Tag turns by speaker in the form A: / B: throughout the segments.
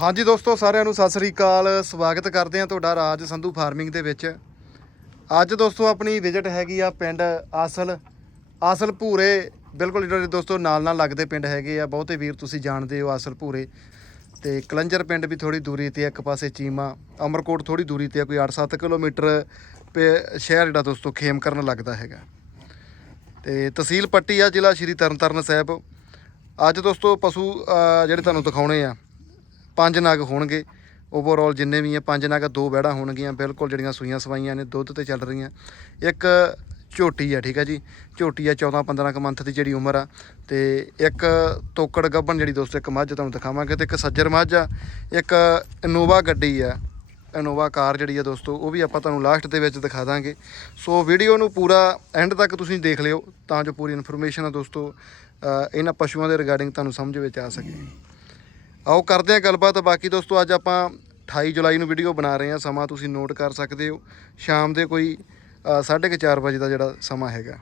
A: ਹਾਂਜੀ ਦੋਸਤੋ ਸਾਰਿਆਂ ਨੂੰ ਸਤਿ ਸ੍ਰੀ ਅਕਾਲ। ਸਵਾਗਤ ਕਰਦੇ ਹਾਂ ਤੁਹਾਡਾ ਰਾਜ ਸੰਧੂ ਫਾਰਮਿੰਗ ਦੇ ਵਿੱਚ। ਅੱਜ ਦੋਸਤੋ ਆਪਣੀ ਵਿਜ਼ਿਟ ਹੈਗੀ ਆ ਪਿੰਡ ਆਸਲ। ਆਸਲ ਭੂਰੇ ਬਿਲਕੁਲ ਜਿਹੜੇ ਦੋਸਤੋ ਨਾਲ ਨਾਲ ਲੱਗਦੇ ਪਿੰਡ ਹੈਗੇ ਆ ਬਹੁਤੇ ਵੀਰ ਤੁਸੀਂ ਜਾਣਦੇ ਹੋ ਆਸਲ ਭੂਰੇ। ਤੇ ਕਲੰਜਰ ਪਿੰਡ ਵੀ ਥੋੜੀ ਦੂਰੀ ਤੇ ਆ, ਇੱਕ ਪਾਸੇ ਚੀਮਾ। ਅਮਰਕੋਟ ਥੋੜੀ ਦੂਰੀ ਤੇ ਆ, ਕੋਈ 8-7 ਕਿਲੋਮੀਟਰ ਪੇ- ਸ਼ਹਿਰ ਜਿਹੜਾ ਦੋਸਤੋ ਖੇਮ ਕਰਨ ਲੱਗਦਾ ਹੈਗਾ। ਤੇ ਤਹਿਸੀਲ ਪੱਟੀ ਆ ਜ਼ਿਲ੍ਹਾ ਸ਼੍ਰੀ ਤਰਨਤਾਰਨ ਸਾਹਿਬ। ਅੱਜ ਦੋਸਤੋ ਪਸ਼ੂ ਜਿਹੜੇ ਤੁਹਾਨੂੰ ਦਿਖਾਉਣੇ ਆ ਪੰਜ ਨਗ ਹੋਣਗੇ। ਓਵਰਆਲ ਜਿੰਨੇ ਵੀ ਆ, ਪੰਜ ਨਗ, ਦੋ ਬੈੜਾਂ ਹੋਣਗੀਆਂ। ਬਿਲਕੁਲ ਜਿਹੜੀਆਂ ਸੂਈਆਂ ਸਵਾਈਆਂ ਨੇ, ਦੁੱਧ ਤੇ ਚੱਲ ਰਹੀਆਂ। ਇੱਕ ਝੋਟੀ ਆ, ਠੀਕ ਆ ਜੀ। ਝੋਟੀ ਆ 14 15 ਕ ਮੰਥ ਦੀ ਜਿਹੜੀ ਉਮਰ ਆ। ਤੇ ਇੱਕ ਤੋਕੜ ਗੱਭਣ ਜਿਹੜੀ ਦੋਸਤੋ, ਇੱਕ ਮੱਝ ਤੁਹਾਨੂੰ ਦਿਖਾਵਾਂਗੇ ਤੇ ਇੱਕ ਸੱਜਰ ਮੱਝ ਆ। ਇੱਕ ਇਨੋਵਾ ਗੱਡੀ ਆ। ਇਨੋਵਾ ਕਾਰ ਜਿਹੜੀ ਆ ਦੋਸਤੋ, ਉਹ ਵੀ ਆਪਾਂ ਤੁਹਾਨੂੰ ਲਾਸਟ ਦੇ ਵਿੱਚ ਦਿਖਾ ਦਾਂਗੇ। ਸੋ ਵੀਡੀਓ ਨੂੰ ਪੂਰਾ ਐਂਡ ਤੱਕ ਤੁਸੀਂ ਦੇਖ ਲਿਓ, ਤਾਂ ਜੋ ਪੂਰੀ ਇਨਫੋਰਮੇਸ਼ਨ ਆ ਦੋਸਤੋ ਇਹਨਾਂ ਪਸ਼ੂਆਂ ਦੇ ਰਿਗਾਰਡਿੰਗ ਤੁਹਾਨੂੰ ਸਮਝ ਵਿੱਚ ਆ ਸਕੇ। ਆਓ ਕਰਦੇ ਹਾਂ ਗੱਲਬਾਤ। ਬਾਕੀ ਦੋਸਤੋ ਅੱਜ ਆਪਾਂ 28 ਜੁਲਾਈ ਨੂੰ ਵੀਡੀਓ ਬਣਾ ਰਹੇ ਹਾਂ। ਸਮਾਂ ਤੁਸੀਂ ਨੋਟ ਕਰ ਸਕਦੇ ਹੋ। ਸ਼ਾਮ ਦੇ ਕੋਈ 4:30 ਵਜੇ ਦਾ ਜਿਹੜਾ ਸਮਾਂ ਹੈਗਾ।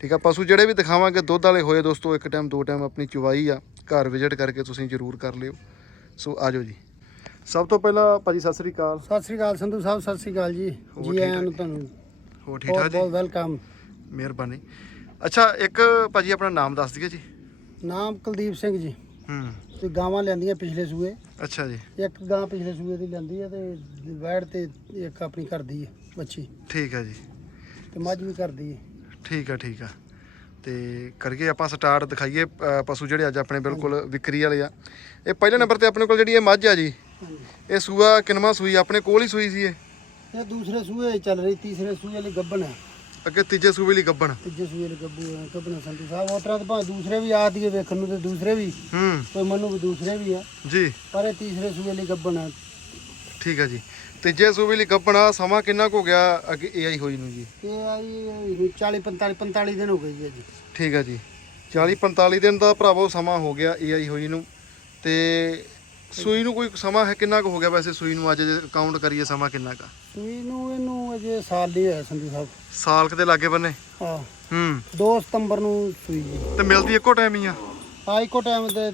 A: ਠੀਕ ਆ ਪਸ਼ੂ ਜਿਹੜੇ ਵੀ ਦਿਖਾਵਾਂਗੇ ਦੁੱਧ ਵਾਲੇ ਹੋਏ ਦੋਸਤੋ ਇੱਕ ਟਾਈਮ ਦੋ ਟਾਈਮ ਆਪਣੀ ਚੁਵਾਈ ਆ ਘਰ ਵਿਜ਼ਿਟ ਕਰਕੇ ਤੁਸੀਂ ਜ਼ਰੂਰ ਕਰ ਲਿਓ। ਸੋ ਆਜੋ ਜੀ। ਸਭ ਤੋਂ ਪਹਿਲਾਂ ਭਾਜੀ ਸਤਿ ਸ੍ਰੀ ਅਕਾਲ।
B: ਸਤਿ ਸ੍ਰੀ ਅਕਾਲ ਸੰਧੂ ਸਾਹਿਬ ਸਤਿ ਸ੍ਰੀ ਅਕਾਲ ਜੀ। ਜੀ ਆਇਆਂ ਨੂੰ? ਤੁਹਾਨੂੰ
A: ਹੋ ਠੀਕ
B: ਬਹੁਤ
A: ਠਾਕ
B: ਬਹੁਤ
A: ਜੀ
B: ਵੈਲਕਮ
A: ਮਿਹਰਬਾਨੀ। ਅੱਛਾ ਇੱਕ ਭਾਜੀ ਆਪਣਾ ਨਾਮ ਦੱਸ ਦਈਏ ਜੀ।
B: ਨਾਮ ਕੁਲਦੀਪ ਸਿੰਘ ਜੀ।
A: ਹੂੰ।
B: ਤੇ ਗਾਵਾਂ ਲੈਂਦੀਆਂ ਪਿਛਲੇ ਸੂਏ।
A: ਅੱਛਾ ਜੀ।
B: ਇੱਕ ਗਾਂ ਪਿਛਲੇ ਸੂਏ ਦੀ ਲੈਂਦੀ ਹੈ ਤੇ ਵੈੜ ਤੇ ਇੱਕ ਆਪਣੀ ਘਰ ਦੀ ਹੈ ਬੱਚੀ
A: ਠੀਕ ਹੈ ਜੀ।
B: ਤੇ ਮੱਝ ਵੀ ਘਰ ਦੀ ਹੈ
A: ਠੀਕ ਆ ਠੀਕ ਆ। ਤੇ ਕਰੀਏ ਆਪਾਂ ਸਟਾਰਟ ਦਿਖਾਈਏ ਅ, ਪਸ਼ੂ ਜਿਹੜੇ ਅੱਜ ਆਪਣੇ ਬਿਲਕੁਲ ਵਿਕਰੀ ਵਾਲੇ ਆ। ਇਹ ਪਹਿਲੇ ਨੰਬਰ ਤੇ ਆਪਣੇ ਕੋਲ ਜਿਹੜੀ ਇਹ ਮੱਝ ਆ ਜੀ ਇਹ ਸੂਆ ਕਿਨਵਾ ਸੂਈ? ਆਪਣੇ ਕੋਲ ਹੀ ਸੂਈ ਸੀ ਇਹ?
B: ਇਹ ਦੂਸਰੇ ਸੂਏ ਚੱਲ ਰਹੀ ਤੀਸਰੇ ਸੂਏ ਵਾਲੀ ਗੱਬਣ ਹੈ
A: ਅੱਗੇ ਤੀਜੇ ਸੂਏ ਲਈ ਗੱਬਣ।
B: ਤੀਜੇ ਸੂਏ ਵਾਲੀ ਗੱਬੂ ਹੈ ਗੱਬਣ ਸੰਧੂ ਸਾਹਿਬ। ਉਹ ਤਰ੍ਹਾਂ ਤਾਂ ਭਾਵੇਂ ਦੂਸਰੇ ਵੀ ਆ ਦੀਏ ਵੇਖਣ ਨੂੰ ਤੇ ਦੂਸਰੇ ਵੀ
A: ਹੂੰ।
B: ਕੋਈ ਮੰਨੂ ਵੀ ਦੂਸਰੇ ਵੀ ਆ।
A: ਜੀ।
B: ਪਰ ਇਹ ਤੀਸਰੇ ਸੂਏ ਵਾਲੀ ਗੱਬਣ ਹੈ
A: ਠੀਕ ਆ ਜੀ। ਤੀਜੇ ਸੂਏ ਲਈ ਗੱਬਣ ਆ ਸਮਾਂ ਕਿੰਨਾ ਕੁ ਹੋ ਗਿਆ ਅੱਗੇ ਏਆਈ ਹੋਈ ਨੂੰ ਜੀ?
B: ਇਹ ਆਈ 40 45 45 ਦਿਨ ਹੋ ਹੈ ਜੀ
A: ਠੀਕ ਆ ਜੀ। 40 45 ਦਿਨ ਦਾ ਭਰਾਵੋ ਸਮਾਂ ਹੋ ਗਿਆ ਏਆਈ ਹੋਈ ਨੂੰ। ਤੇ ਸੂਈ ਨੂੰ ਕੋਈ ਸਮਾਂ ਹੈ ਕਿੰਨਾ ਕੁ ਹੋ ਗਿਆ ਵੈਸੇ ਸੂਈ ਨੂੰ ਅੱਜ ਕਾਊਂਟ ਕਰੀਏ ਸਮਾਂ ਕਿੰਨਾ ਕਾ?
B: ਸੂਈ ਨੂੰ ਇਹਨੂੰ ਅਜੇ ਸਾਲ ਨਹੀਂ ਹੋਇਆ ਸੰਧੂ ਸਾਹਿਬ।
A: ਸਾਲ ਕੁ ਦੇ ਲਾਗੇ ਬੰਨੇ?
B: ਹਾਂ।
A: ਹੂੰ।
B: 2 ਸਤੰਬਰ ਨੂੰ ਸੂਈ ਜੀ
A: ਤੇ ਮਿਲਦੀ ਇੱਕੋ ਟਾਈਮ ਹੀ ਆ?
B: ਆ ਇੱਕੋ ਟਾਈਮ ਤੇ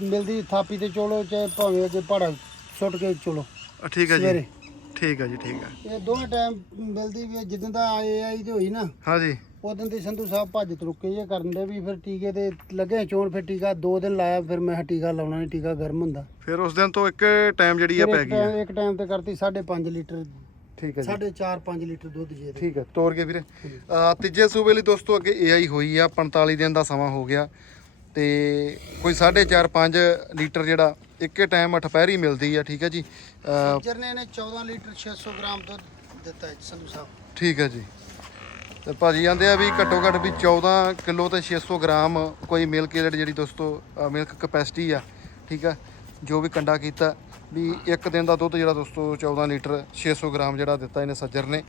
B: ਮਿਲਦੀ ਥਾਪੀ ਤੇ ਚੋਲੋ ਚਾਹੇ ਭਾਵੇਂ ਅਜੇ ਪਹਾੜਾ ਸੁੱਟ ਕੇ ਚੋਲੋ।
A: ਅ, ਠੀਕ ਆ ਜੀ।
B: ਸਵੇਰੇ।
A: ਠੀਕ ਆ ਜੀ ਠੀਕ ਆ।
B: ਇਹ ਦੋਵੇਂ ਟਾਈਮ ਮਿਲਦੀ ਵੀ ਹੈ। ਜਿੱਦਾਂ ਦਾ ਆਏ ਆਈ ਤੇ ਹੋਈ ਨਾ।
A: ਹਾਂਜੀ।
B: ਉਦੋਂ ਦੀ ਸੰਧੂ ਸਾਹਿਬ ਭੱਜ ਤੁਰਕੇ ਜੇ ਕਰਨ ਦੇ ਵੀ ਫਿਰ ਟੀਕੇ ਤੇ ਲੱਗੇ ਚੋਣ ਫਿਰ ਟੀਕਾ ਦੋ ਦਿਨ ਲਾਇਆ ਫਿਰ ਮੈਂ ਟੀਕਾ ਲਾਉਣਾ ਨਹੀਂ ਟੀਕਾ ਗਰਮ ਹੁੰਦਾ।
A: ਫਿਰ ਉਸ ਦਿਨ ਤੋਂ ਇੱਕ ਟਾਈਮ ਜਿਹੜੀ ਆ
B: ਫਿਰ
A: ਪੈ
B: ਇੱਕ
A: ਗਈ ਆ।
B: ਇੱਕ ਟਾਈਮ ਤੇ ਕਰਤੀ 5.5 ਲੀਟਰ
A: ਠੀਕ ਜੀ।
B: 4.5 5 ਲੀਟਰ ਦੁੱਧ ਜੇ ਦੇ
A: ਠੀਕ ਆ ਤੋਰ ਕੇ ਵੀਰੇ। ਅ, ਤੀਜੇ ਸੂਬੇ ਲਈ ਦੋਸਤੋ ਅੱਗੇ ਏਆਈ ਹੋਈ ਆ 45 ਦਿਨ ਦਾ ਸਮਾਂ ਹੋ ਗਿਆ। ਤੇ ਕੋਈ 4.5 5 ਲੀਟਰ ਜਿਹੜਾ ਇੱਕੇ ਟਾਈਮ ਅਠਪਹਿਰੀ ਮਿਲਦੀ ਆ ਠੀਕ ਆ ਜੀ। ਅ,
B: ਜਰਨੇ ਨੇ 14 ਲੀਟਰ 600 ਗ੍ਰਾਮ ਦੁੱਧ ਦਿੱਤਾ ਹੈ ਸੰਧੂ ਸਾਹਿਬ।
A: ਠੀਕ ਹੈ ਜੀ। ਤੇ ਭਾਜੀ ਕਹਿੰਦੇ ਆ ਵੀ ਘੱਟੋ ਘੱਟ ਵੀ 14 ਕਿਲੋ ਤੇ 600 ਗ੍ਰਾਮ ਕੋਈ ਮਿਲਕ ਯੂਨਿਟ ਜਿਹੜੀ ਦੋਸਤੋ ਮਿਲਕ ਕਪੈਸਿਟੀ ਆ, ਠੀਕ ਆ? ਜੋ ਵੀ ਕੰਡਾ ਕੀਤਾ, ਵੀ ਇੱਕ ਦਿਨ ਦਾ ਦੁੱਧ ਜਿਹੜਾ ਦੋਸਤੋ 14 ਲੀਟਰ 600 ਗ੍ਰਾਮ ਜਿਹੜਾ ਦਿੱਤਾ ਇਹਨੇ ਸੱਜਰ ਨੇ।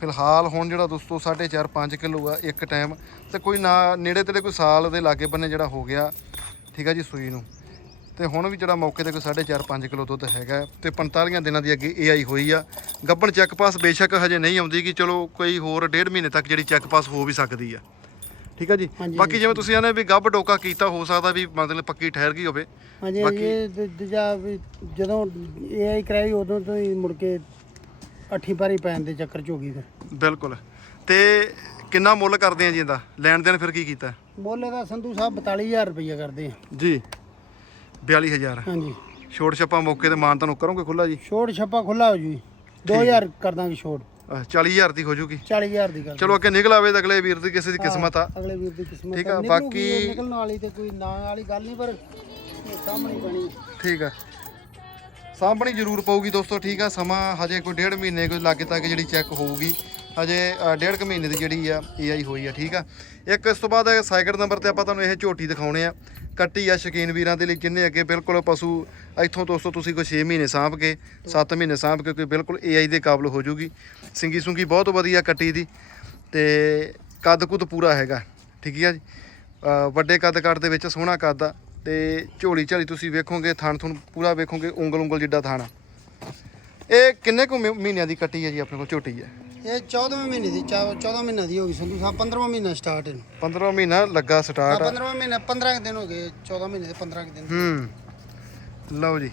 A: ਫਿਲਹਾਲ ਹੁਣ ਜਿਹੜਾ ਦੋਸਤੋ 4.5 5 ਕਿਲੋ ਆ ਇੱਕ ਟਾਈਮ ਤੇ ਕੋਈ ਨਾ, ਨੇੜੇ ਤੇੜੇ ਕੋਈ ਸਾਲ ਦੇ ਲਾਗੇ ਬੰਨੇ ਜਿਹੜਾ ਹੋ ਗਿਆ, ਠੀਕ ਆ ਜੀ, ਸੂਈ ਨੂੰ। ਤੇ ਹੁਣ ਵੀ ਜਿਹੜਾ ਮੌਕੇ ਤੇ ਕੋਈ 4.5 5 ਕਿਲੋ ਦੁੱਧ ਹੈਗਾ ਤੇ 45 ਦਿਨਾਂ ਦੀ ਅੱਗੇ ਏਆਈ ਹੋਈ ਆ। ਗੱਬਣ ਚੈੱਕ ਪਾਸ ਬੇਸ਼ੱਕ ਹਜੇ ਨਹੀਂ ਆਉਂਦੀ ਕਿ ਚਲੋ ਕੋਈ ਹੋਰ ਡੇਢ ਮਹੀਨੇ ਤੱਕ ਜਿਹੜੀ ਚੈੱਕ ਪਾਸ ਹੋ ਵੀ ਸਕਦੀ ਆ। ਠੀਕ ਆ ਜੀ? ਬਾਕੀ ਜਿਵੇਂ ਤੁਸੀਂ ਆਨੇ ਵੀ ਗੱਬ ਡੋਕਾ ਕੀਤਾ ਹੋ ਸਕਦਾ ਵੀ ਮਤਲਬ ਪੱਕੀ ਠਹਿਰ ਗਈ ਹੋਵੇ।
B: ਹਾਂਜੀ
A: ਬਾਕੀ-
B: ਇਹ ਦੂਜਾ ਵੀ ਜਦੋਂ ਕਰਾਈ ਉਦੋਂ ਤੋਂ ਹੀ ਮੁੜ ਕੇ ਅੱਠੀ ਪਾਰੀ ਪੈਣ ਦੇ ਚੱਕਰ ਚ ਹੋ ਗਈ ਫਿਰ।
A: ਬਿਲਕੁਲ। ਤੇ ਕਿੰਨਾ ਮੁੱਲ ਕਰਦੇ ਆ ਜੀ ਇਹਦਾ? ਲੈਣ ਦੇਣ ਫਿਰ ਕੀ ਕੀਤਾ?
B: ਮੁੱਲ ਦਾ ਸੰਧੂ ਸਾਹਿਬ 42000 ਰੁਪਈਆ ਕਰਦੇ ਆ।
A: ਜੀ। 42000
B: ਹਾਂਜੀ।
A: ਛੋਟ ਛੱਪਾ ਮੌਕੇ ਤੇ ਮਾਨ ਤੁਹਾਨੂੰ ਕਰੋਗੇ ਖੁੱਲਾ ਜੀ?
B: ਛੋਟ ਛੱਪਾ ਖੁੱਲਾ ਹੋ ਜੂਗੀ 2000 ਕਰ ਦਾਂਗੇ ਛੋਟ।
A: ਅਹ 40000 ਦੀ ਹੋ ਜੂਗੀ।
B: 40000 ਦੀ ਗੱਲ।
A: ਚਲੋ ਅੱਗੇ ਨਿਕਲ ਆਵੇ ਤਾਂ ਅਗਲੇ ਵੀਰ ਦੀ ਕਿਸੇ ਦੀ ਕਿਸਮਤ ਆ।
B: ਅਗਲੇ ਵੀਰ ਦੀ ਕਿਸਮਤ
A: ਠੀਕ ਆ, ਬਾਕੀ-
B: ਨਿਕਲਣ ਵਾਲੀ ਤੇ ਕੋਈ ਨਾ ਵਾਲੀ ਗੱਲ ਨਹੀਂ ਪਰ ਸਾਹਮਣੇ ਬਣੀ।
A: ਠੀਕ ਆ। ਸਾਂਭਣੀ ਜ਼ਰੂਰ ਪਊਗੀ ਦੋਸਤੋ ਠੀਕ ਆ। ਸਮਾਂ ਹਜੇ ਕੋਈ ਡੇਢ ਮਹੀਨੇ ਕੋਈ ਲਾਗੇ ਤੱਕ ਜਿਹੜੀ ਚੈੱਕ ਹੋਊਗੀ। ਹਜੇ ਡੇਢ ਕੁ ਮਹੀਨੇ ਦੀ ਜਿਹੜੀ ਆ ਏਆਈ ਹੋਈ ਆ ਠੀਕ ਆ। ਇੱਕ ਇਸ ਤੋਂ ਬਾਅਦ ਸਾਈਕਲ ਨੰਬਰ ਤੇ ਆਪਾਂ ਤੁਹਾਨੂੰ ਇਹ ਝੋਟੀ ਦਿਖਾਉਣੇ ਆ। ਕੱਟੀ ਆ ਸ਼ਕੀਨ ਵੀਰਾਂ ਦੇ ਲਈ ਜਿੰਨੇ ਅੱਗੇ ਬਿਲਕੁਲ ਪਸ਼ੂ ਇੱਥੋਂ ਦੋਸਤੋ ਤੁਸੀਂ ਕੋਈ 6 ਮਹੀਨੇ ਸਾਂਭ ਕੇ 7 ਮਹੀਨੇ ਸਾਂਭ ਕੇ ਕੋਈ ਬਿਲਕੁਲ ਏਆਈ ਦੇ ਕਾਬਲ ਹੋ ਜੂਗੀ। ਸਿੰਗੀ ਸੁੰਗੀ ਬਹੁਤ ਵਧੀਆ ਕੱਟੀ ਦੀ ਤੇ ਕੱਦ ਕੁੱਦ ਪੂਰਾ ਹੈਗਾ, ਠੀਕ ਹੈ ਜੀ? ਵੱਡੇ ਕੱਦ ਕੱਟ ਦੇ ਵਿੱਚ ਸੋਹਣਾ ਕੱਦ ਆ ਤੇ ਝੋਲੀ ਝਾਲੀ ਤੁਸੀਂ ਵੇਖੋਗੇ, ਥਣ ਥਣ ਪੂਰਾ ਵੇਖੋਗੇ, ਉਂਗਲ ਉਂਗਲ ਜਿੱਡਾ ਥਾਣਾ ਇਹ ਕਿੰਨੇ ਕੁ ਮਹੀ- ਮਹੀਨਿਆਂ ਦੀ ਕੱਟੀ ਹੈ ਜੀ ਆਪਣੇ ਕੋਲ, ਝੋਟੀ ਹੈ
B: ਇਹ 14ਵੇਂ ਮਹੀਨੇ ਦੀ 14 ਮਹੀਨਾ ਦੀ ਹੋ ਗਈ ਸੰਧੂ ਸਾਹਿਬ 15ਵਾਂ ਮਹੀਨਾ ਸਟਾਰਟ ਇਹਨੂੰ।
A: 15ਵਾਂ ਮਹੀਨਾ ਲੱਗਾ ਸਟਾਰਟ ਆ
B: 15ਵਾਂ ਮਹੀਨਾ 15 ਦਿਨ ਹੋ ਗਏ 14 ਮਹੀਨੇ ਦੇ 15 ਦਿਨ।
A: ਹੂੰ। ਲਓ ਜੀ।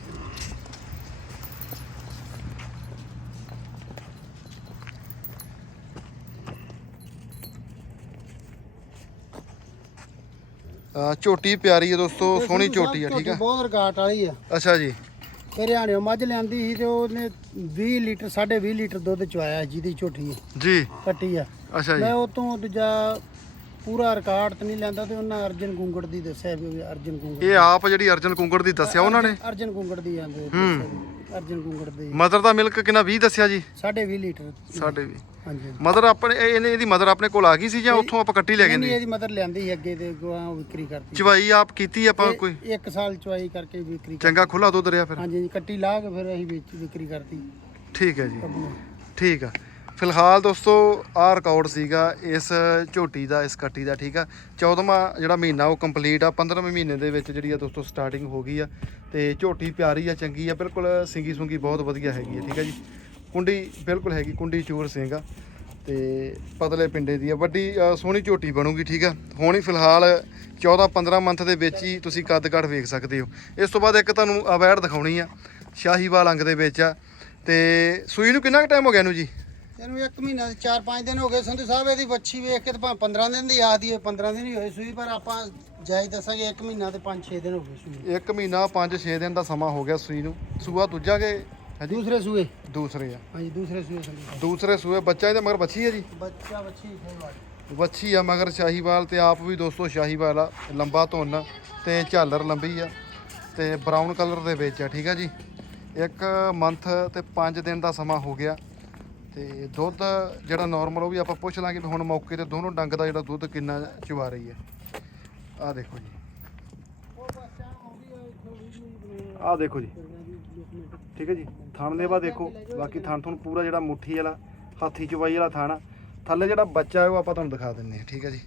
A: ਝੋਟੀ ਪਿਆਰੀ ਹੈ ਦੋਸਤੋ ਸੋਹਣੀ ਝੋਟੀ
B: ਹੈ
A: ਠੀਕ ਹੈ।
B: ਬਹੁਤ ਰਿਕਾਰਡ ਵਾਲੀ ਆ
A: ਅੱਛਾ ਜੀ।
B: ਹਰਿਆਣਿਓਂ ਮੱਝ ਲਿਆਂਦੀ ਸੀ ਤੇ ਉਹਨੇ 20 ਲੀਟਰ 20.5 ਲੀਟਰ ਦੁੱਧ ਚਵਾਇਆ ਜਿਹਦੀ ਝੋਟੀ ਹੈ।
A: ਜੀ।
B: ਕੱਟੀ ਆ।
A: ਅੱਛਾ ਜੀ।
B: ਮੈਂ ਉਹ ਤੋਂ ਦੂਜਾ ਪੂਰਾ ਰਿਕਾਰਡ ਤੇ ਨਹੀਂ ਲੈਂਦਾ ਤੇ ਉਹਨਾਂ ਅਰਜਨ ਗੁੰਗੜ ਦੀ ਦੱਸਿਆ ਵੀ ਅਰਜਨ ਗੁੰਗੜ
A: ਇਹ ਆਪ ਜਿਹੜੀ ਅਰਜਨ ਕੁੰਗੜ ਦੀ ਦੱਸਿਆ ਉਹਨਾਂ ਨੇ?
B: ਅਰਜਨ ਗੁੰਗੜ ਦੀ ਆਂਦੇ
A: ਹੂੰ।
B: ਅਰਜਨ ਗੁੰਗੜ ਦੀ।
A: ਮਦਰ ਦਾ ਮਿਲਕ ਕਿੰਨਾ 20 ਦੱਸਿਆ ਜੀ?
B: 20 ਲੀਟਰ।
A: ਸਾਡੇ ਵੀ
B: ਹਾਂਜੀ
A: ਮਦਰ ਆਪਣੇ ਇਹ- ਇਹਨੇ ਇਹਦੀ ਮਦਰ ਆਪਣੇ ਕੋਲ ਆ ਗਈ ਸੀ ਜਾਂ ਉੱਥੋਂ ਆਪਾਂ ਕੱਟੀ ਲੈ ਗਏ
B: ਨਹੀਂ
A: ਨੇ?
B: ਇਹਦੀ ਮਦਰ ਲਿਆਂਦੀ ਸੀ ਅੱਗੇ ਤੇ ਗੋਆਂ ਉਹ ਵਿਕਰੀ ਕਰਤੀ।
A: ਚਵਾਈ ਆਪ ਕੀਤੀ ਆਪਾਂ
B: ਇਹ
A: ਕੋਈ?
B: ਇੱਕ ਸਾਲ ਚਵਾਈ ਕਰਕੇ ਵਿਕਰੀ ਕਰ
A: ਚੰਗਾ ਖੁੱਲਾ ਦੁੱਧ ਰਿਹਾ ਫਿਰ।
B: ਹਾਂਜੀ ਹਾਂਜੀ ਕੱਟੀ ਲਾ ਕੇ ਫਿਰ ਅਸੀਂ ਵੇਚ ਵਿਕਰੀ ਕਰਤੀ।
A: ਠੀਕ ਹੈ ਜੀ। ਠੀਕ ਆ। ਫਿਲਹਾਲ ਦੋਸਤੋ ਆਹ ਰਿਕਾਰਡ ਸੀਗਾ ਇਸ ਝੋਟੀ ਦਾ ਇਸ ਕੱਟੀ ਦਾ ਠੀਕ ਆ? 14ਵਾਂ ਜਿਹੜਾ ਮਹੀਨਾ ਉਹ ਕੰਪਲੀਟ ਆ। 15ਵੇਂ ਮਹੀਨੇ ਦੇ ਵਿੱਚ ਜਿਹੜੀ ਆ ਦੋਸਤੋ ਸਟਾਰਟਿੰਗ ਹੋ ਗਈ ਆ। ਤੇ ਝੋਟੀ ਪਿਆਰੀ ਆ ਚੰਗੀ ਆ ਬਿਲਕੁਲ ਸਿੰਗੀ ਸੁੰਗੀ ਬਹੁਤ ਵਧੀਆ ਹੈਗੀ ਆ ਠੀਕ ਆ ਜੀ? ਕੁੰਡੀ ਬਿਲਕੁਲ ਹੈਗੀ ਕੁੰਡੀ ਚੂਰ ਸਿੰਘ ਆ। ਤੇ ਪਤਲੇ ਪਿੰਡੇ ਦੀ ਆ। ਵੱਡੀ ਸੋਹਣੀ ਝੋਟੀ ਬਣੂਗੀ ਠੀਕ ਆ? ਹੁਣ ਹੀ ਫਿਲਹਾਲ 14 15 ਮੰਥ ਦੇ ਵਿੱਚ ਹੀ ਤੁਸੀਂ ਕੱਦ ਕੱਟ ਵੇਖ ਸਕਦੇ ਹੋ। ਇਸ ਤੋਂ ਬਾਅਦ ਇੱਕ ਤੁਹਾਨੂੰ ਅਵੈੜ ਦਿਖਾਉਣੀ ਆ ਸ਼ਾਹੀਵਾਲ ਅੰਗ ਦੇ ਵਿੱਚ ਆ। ਤੇ ਸੂਈ ਨੂੰ ਕਿੰਨਾ ਕੁ ਟਾਈਮ ਹੋ ਗਿਆ ਇਹਨੂੰ ਜੀ?
B: ਇਹਨੂੰ ਇੱਕ ਮਹੀਨਾ 4-5 ਦਿਨ ਹੋ ਗਏ ਸੰਧੂ ਸਾਹਿਬ ਇਹਦੀ ਵੱਛੀ ਵੇਖ ਕੇ ਤਾਂ ਭਾਵੇਂ 15 ਦਿਨ ਦੀ ਆਦੀ ਹੈ 15 ਦਿਨ ਹੀ ਹੋਏ ਸੂਈ ਪਰ ਆਪਾਂ ਜਾਈ ਦੱਸਾਂਗੇ ਇੱਕ ਮਹੀਨਾ ਤੇ 5-6 ਦਿਨ ਹੋ ਗਏ ਸੂਈ
A: ਇੱਕ ਮਹੀਨਾ 5-6 ਦਿਨ ਦਾ ਸਮਾਂ ਹੋ ਗਿਆ ਸੂਈ ਨੂੰ। ਸੂਆ ਦੂਜਾ ਕੇ ਹਾਂਜੀ
B: ਦੂਸਰੇ ਸੂਏ?
A: ਦੂਸਰੇ ਆ।
B: ਹਾਂਜੀ ਦੂਸਰੇ ਸੂਏ ਸਾਹਿਬ
A: ਦੂਸਰੇ ਸੂਏ ਬੱਚਾ ਇਹਦੇ ਮਗਰ ਬੱਚੀ ਹੈ ਜੀ?
B: ਬੱਚਾ ਬੱਚੀ ਬਾਤ
A: ਬੱਚੀ ਆ ਮਗਰ ਸ਼ਾਹੀਵਾਲ ਤੇ ਆਪ ਵੀ ਦੋਸਤੋ ਸ਼ਾਹੀਵਾਲ ਆ ਲੰਬਾ ਧੁੰਨ ਤੇ ਝਾਲਰ ਲੰਬੀ ਆ ਤੇ ਬਰਾਊਨ ਕਲਰ ਦੇ ਵਿੱਚ ਆ ਠੀਕ ਆ ਜੀ? ਇੱਕ ਮੰਥ ਤੇ 5 ਦਿਨ ਦਾ ਸਮਾਂ ਹੋ ਗਿਆ ਤੇ ਦੁੱਧ ਜਿਹੜਾ ਨਾਰਮਲ ਉਹ ਵੀ ਆਪਾਂ ਪੁੱਛ ਲਾਂਗੇ ਵੀ ਹੁਣ ਮੌਕੇ ਤੇ ਦੋਨੋਂ ਡੰਗ ਦਾ ਜਿਹੜਾ ਦੁੱਧ ਕਿੰਨਾ ਚਵਾ ਰਹੀ ਹੈ। ਆਹ ਦੇਖੋ ਜੀ। ਆਹ ਦੇਖੋ ਜੀ। ਠੀਕ ਹੈ ਜੀ? ਥਣ ਦੇ ਬਾਅਦ ਦੇਖੋ ਬਾਕੀ ਥਣ ਤੁਹਾਨੂੰ ਪੂਰਾ ਜਿਹੜਾ ਮੁੱਠੀ ਵਾਲਾ ਹਾਥੀ ਚਵਾਈ ਵਾਲਾ ਥਣ ਥੱਲੇ ਜਿਹੜਾ ਬੱਚਾ ਹੈ ਉਹ ਆਪਾਂ ਤੁਹਾਨੂੰ ਦਿਖਾ ਦਿੰਨੇ ਆ ਠੀਕ ਹੈ ਜੀ।